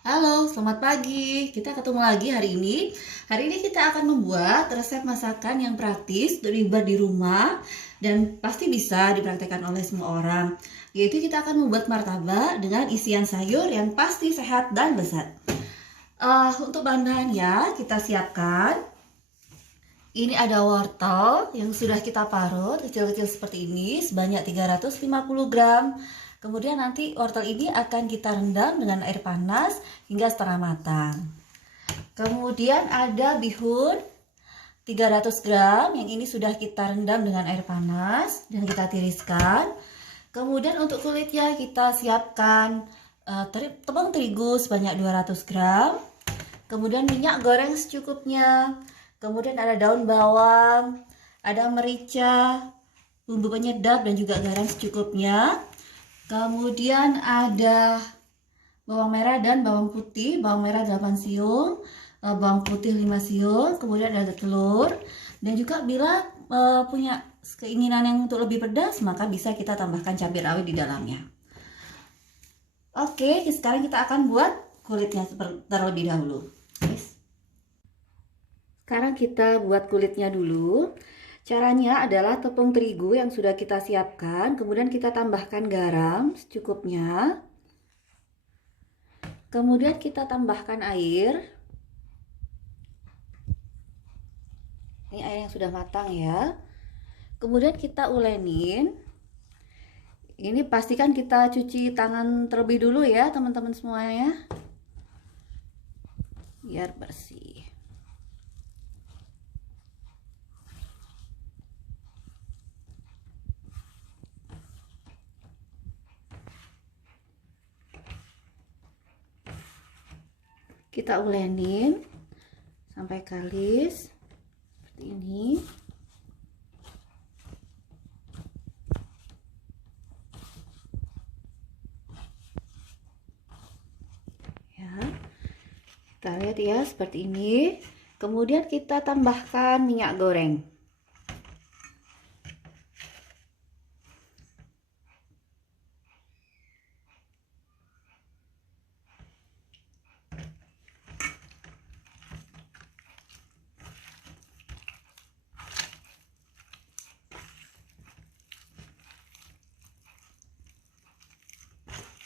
Halo, selamat pagi. Kita ketemu lagi hari ini. Hari ini kita akan membuat resep masakan yang praktis, beribadah di rumah, dan pasti bisa dipraktekkan oleh semua orang. Yaitu kita akan membuat martabak dengan isian sayur yang pasti sehat dan lezat. Untuk bahan-bahannya kita siapkan. Ini ada wortel yang sudah kita parut kecil-kecil seperti ini sebanyak 350 gram. Kemudian nanti wortel ini akan kita rendam dengan air panas hingga setengah matang. Kemudian ada bihun 300 gram, yang ini sudah kita rendam dengan air panas dan kita tiriskan. Kemudian untuk kulitnya kita siapkan tepung terigu sebanyak 200 gram. Kemudian minyak goreng secukupnya. Kemudian ada daun bawang, ada merica, bumbu penyedap dan juga garam secukupnya. Kemudian ada bawang merah dan bawang putih. Bawang merah 8 siung, bawang putih 5 siung. Kemudian ada telur. Dan juga bila punya keinginan yang untuk lebih pedas, maka bisa kita tambahkan cabai rawit di dalamnya. Oke, sekarang kita akan buat kulitnya terlebih dahulu. Sekarang kita buat kulitnya dulu. Caranya adalah tepung terigu yang sudah kita siapkan, kemudian kita tambahkan garam secukupnya. Kemudian kita tambahkan air. Ini air yang sudah matang ya. Kemudian kita ulenin. Ini pastikan kita cuci tangan terlebih dulu ya teman-teman semuanya, biar bersih. Kita ulenin sampai kalis seperti ini. Ya, kita lihat ya seperti ini. Kemudian kita tambahkan minyak goreng.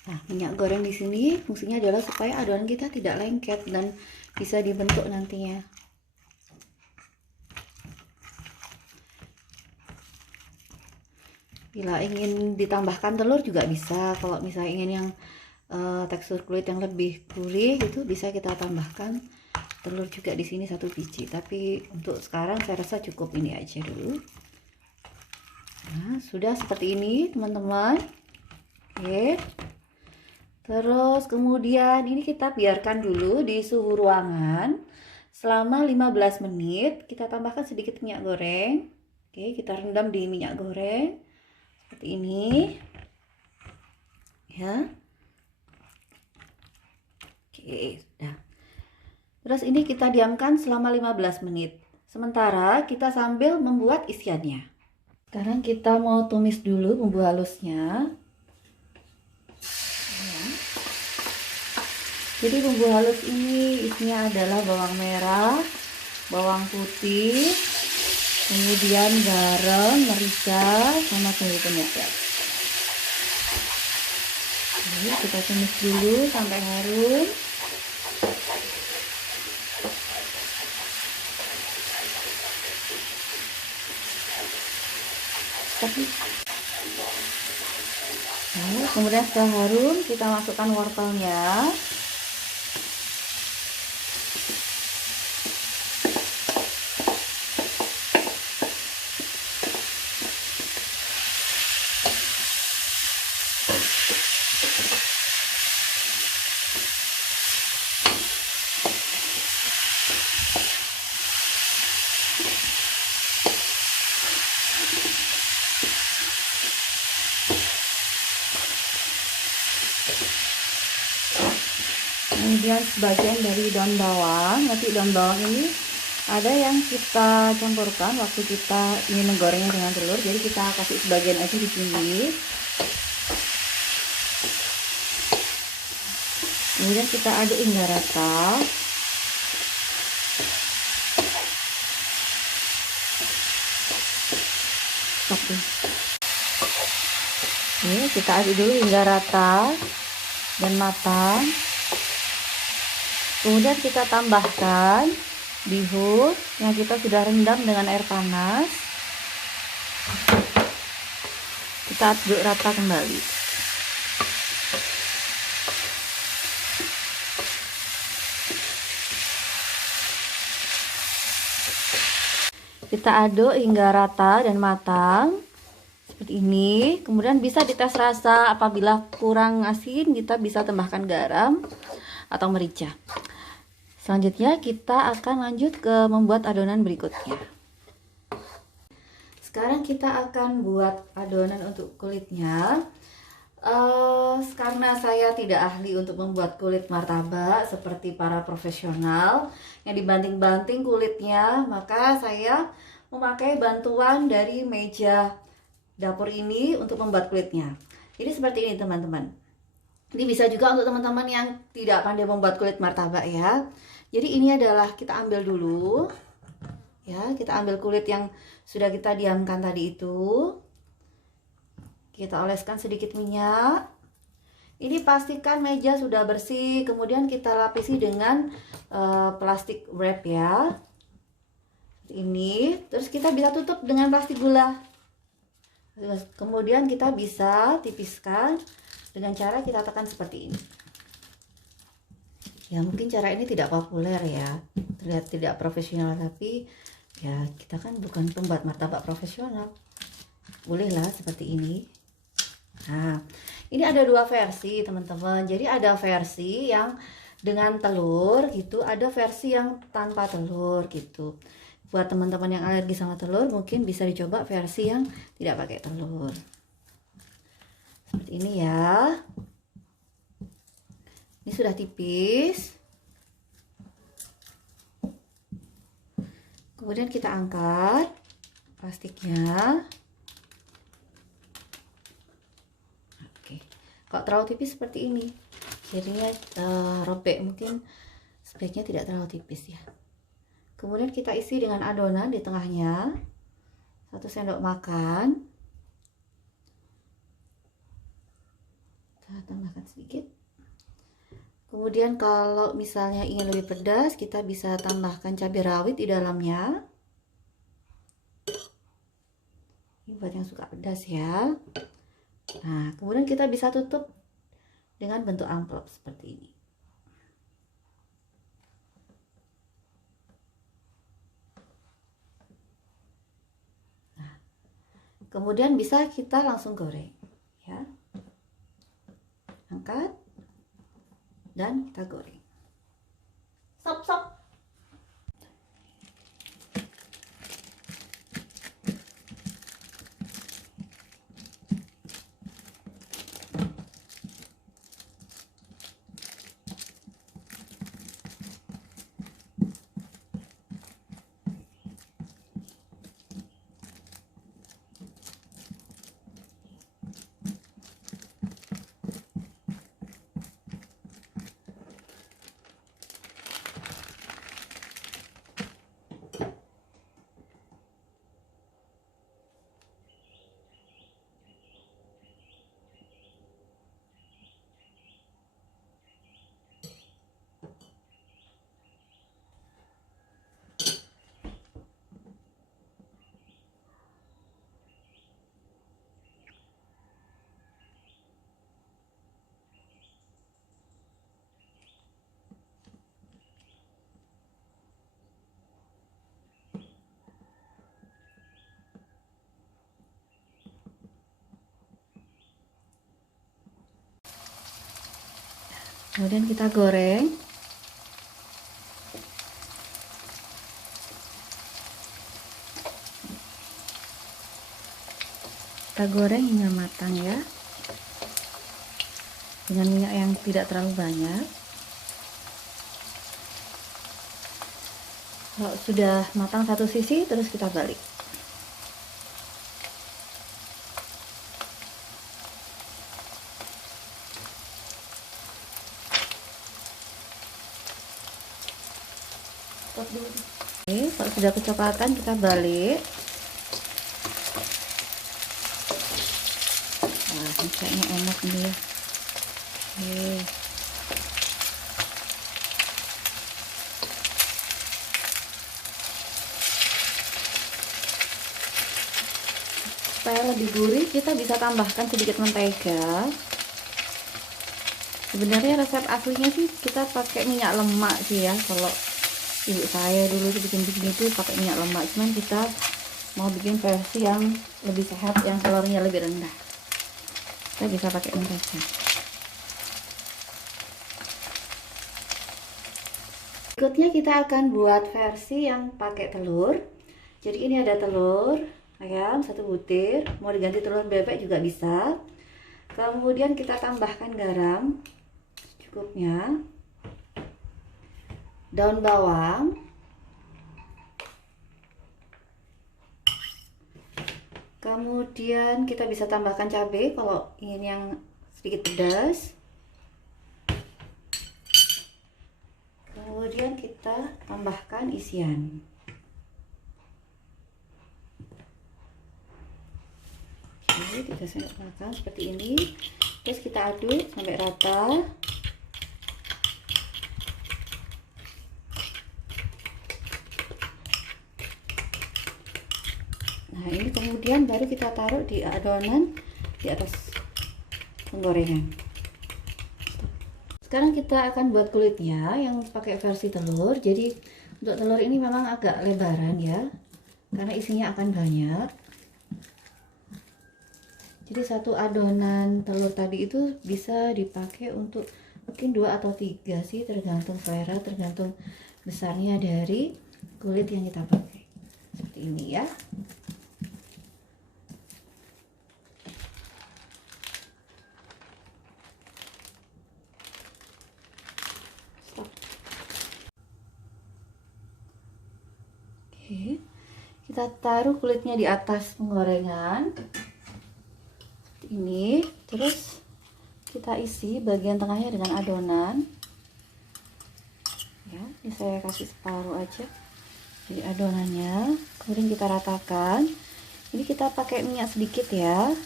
Nah, minyak goreng di sini fungsinya adalah supaya adonan kita tidak lengket dan bisa dibentuk nantinya. Bila ingin ditambahkan telur juga bisa. Kalau misalnya ingin yang tekstur kulit yang lebih gurih, itu bisa kita tambahkan telur juga di sini 1 biji. Tapi untuk sekarang saya rasa cukup ini aja dulu. Nah, sudah seperti ini teman-teman. Oke. Terus kemudian ini kita biarkan dulu di suhu ruangan selama 15 menit. Kita tambahkan sedikit minyak goreng. Oke, kita rendam di minyak goreng seperti ini ya. Oke, sudah. Terus ini kita diamkan selama 15 menit. Sementara kita sambil membuat isiannya. Sekarang kita mau tumis dulu bumbu halusnya. Jadi bumbu halus ini isinya adalah bawang merah, bawang putih, kemudian garam, merica, sama bumbu penyedap. Jadi kita tumis dulu sampai harum. Kemudian setelah harum kita masukkan wortelnya. Kemudian sebagian dari daun bawang. Nanti daun bawang ini ada yang kita campurkan waktu kita ingin menggorengnya dengan telur, jadi kita kasih sebagian aja di sini. Kemudian kita aduk hingga rata. Oke. Oke, kita aduk dulu hingga rata dan matang. Kemudian kita tambahkan bihun yang kita sudah rendam dengan air panas. Kita aduk rata kembali. Kita aduk hingga rata dan matang seperti ini. Kemudian bisa dites rasa, apabila kurang asin kita bisa tambahkan garam atau merica. Selanjutnya kita akan lanjut ke membuat adonan berikutnya. Sekarang kita akan buat adonan untuk kulitnya. Karena saya tidak ahli untuk membuat kulit martabak seperti para profesional yang dibanting-banting kulitnya, maka saya memakai bantuan dari meja dapur ini untuk membuat kulitnya. Jadi seperti ini teman-teman. Ini bisa juga untuk teman-teman yang tidak pandai membuat kulit martabak ya. Jadi ini adalah kita ambil dulu ya, kita ambil kulit yang sudah kita diamkan tadi itu. Kita oleskan sedikit minyak. Ini pastikan meja sudah bersih. Kemudian kita lapisi dengan plastik wrap ya. Ini. Terus kita bisa tutup dengan plastik gula. Kemudian kita bisa tipiskan dengan cara kita tekan seperti ini. Ya mungkin cara ini tidak populer ya. Terlihat tidak profesional, tapi ya kita kan bukan pembuat martabak profesional. Bolehlah seperti ini. Nah, ini ada dua versi teman-teman. Jadi ada versi yang dengan telur gitu, ada versi yang tanpa telur gitu. Buat teman-teman yang alergi sama telur, mungkin bisa dicoba versi yang tidak pakai telur. Seperti ini ya. Ini sudah tipis. Kemudian kita angkat plastiknya. Kalau terlalu tipis seperti ini, jadinya robek, mungkin sebaiknya tidak terlalu tipis ya. Kemudian kita isi dengan adonan di tengahnya, 1 sendok makan. Kita tambahkan sedikit. Kemudian kalau misalnya ingin lebih pedas, kita bisa tambahkan cabai rawit di dalamnya. Ini buat yang suka pedas ya. Nah, kemudian kita bisa tutup dengan bentuk amplop seperti ini. Nah, kemudian bisa kita langsung goreng, ya. Angkat dan kita goreng. Sop, sop. Kemudian kita goreng. Kita goreng hingga matang ya. Dengan minyak yang tidak terlalu banyak. Kalau sudah matang satu sisi, terus kita balik. Oke, kalau sudah kecoklatan kita balik. Nah, ini kayaknya enak nih ya. Oke. Supaya lebih gurih, kita bisa tambahkan sedikit mentega. Sebenarnya resep aslinya sih kita pakai minyak lemak sih ya. Kalau ibu saya dulu tuh bikin itu pakai minyak lemak, cuman kita mau bikin versi yang lebih sehat, yang kalorinya lebih rendah. Kita bisa pakai mentega. Berikutnya kita akan buat versi yang pakai telur. Jadi ini ada telur ayam 1 butir, mau diganti telur bebek juga bisa. Kemudian kita tambahkan garam secukupnya, daun bawang, kemudian kita bisa tambahkan cabai kalau ingin yang sedikit pedas. Kemudian kita tambahkan isian. Oke, 3 sendok makan seperti ini. Terus kita aduk sampai rata. Nah, ini kemudian baru kita taruh di adonan di atas penggorengan. Sekarang kita akan buat kulitnya yang pakai versi telur. Jadi untuk telur ini memang agak lebaran ya, karena isinya akan banyak. Jadi satu adonan telur tadi itu bisa dipakai untuk mungkin 2 atau 3 sih, tergantung selera, tergantung besarnya dari kulit yang kita pakai. Seperti ini ya. Oke, kita taruh kulitnya di atas penggorengan seperti ini. Terus kita isi bagian tengahnya dengan adonan ya. Ini saya kasih separuh aja jadi adonannya, kemudian kita ratakan. Ini kita pakai minyak sedikit ya,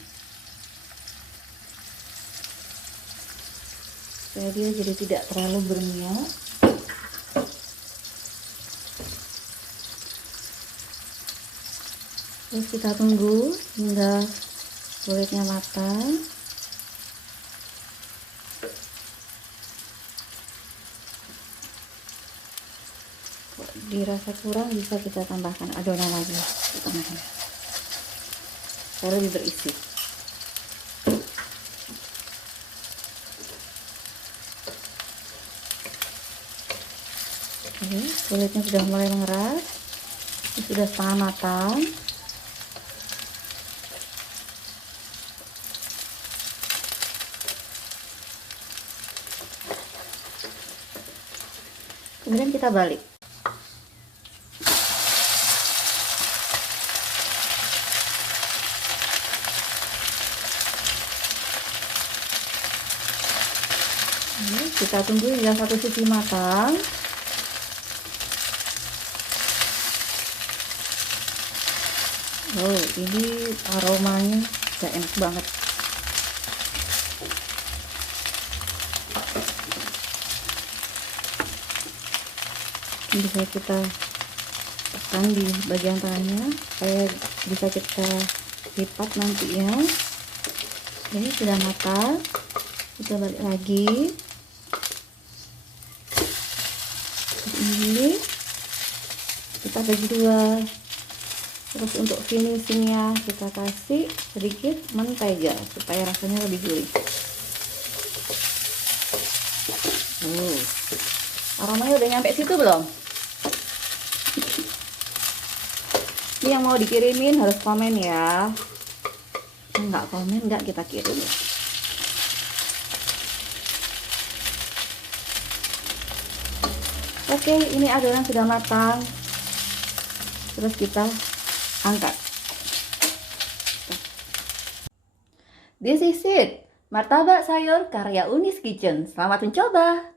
supaya dia jadi tidak terlalu berminyak. Terus kita tunggu hingga kulitnya matang. Kalau dirasa kurang bisa kita tambahkan adonan lagi di tengahnya, supaya lebih berisi. Oke, kulitnya sudah mulai mengeras, ini sudah setengah matang. Kemudian kita balik. Kita tunggu hingga satu sisi matang. Oh, ini aromanya udah enak banget. Ini bisa kita tekan di bagian tengahnya supaya bisa kita lipat nantinya. Ini sudah matang. Kita balik lagi. Ini kita bagi 2. Terus untuk finishingnya kita kasih sedikit mentega supaya rasanya lebih gurih. Aromanya udah nyampe situ belum? Ini yang mau dikirimin harus komen ya. Nggak komen nggak kita kirim. Oke, ini adonan sudah matang. Terus kita angkat. This is it. Martabak sayur karya Unis Kitchen. Selamat mencoba.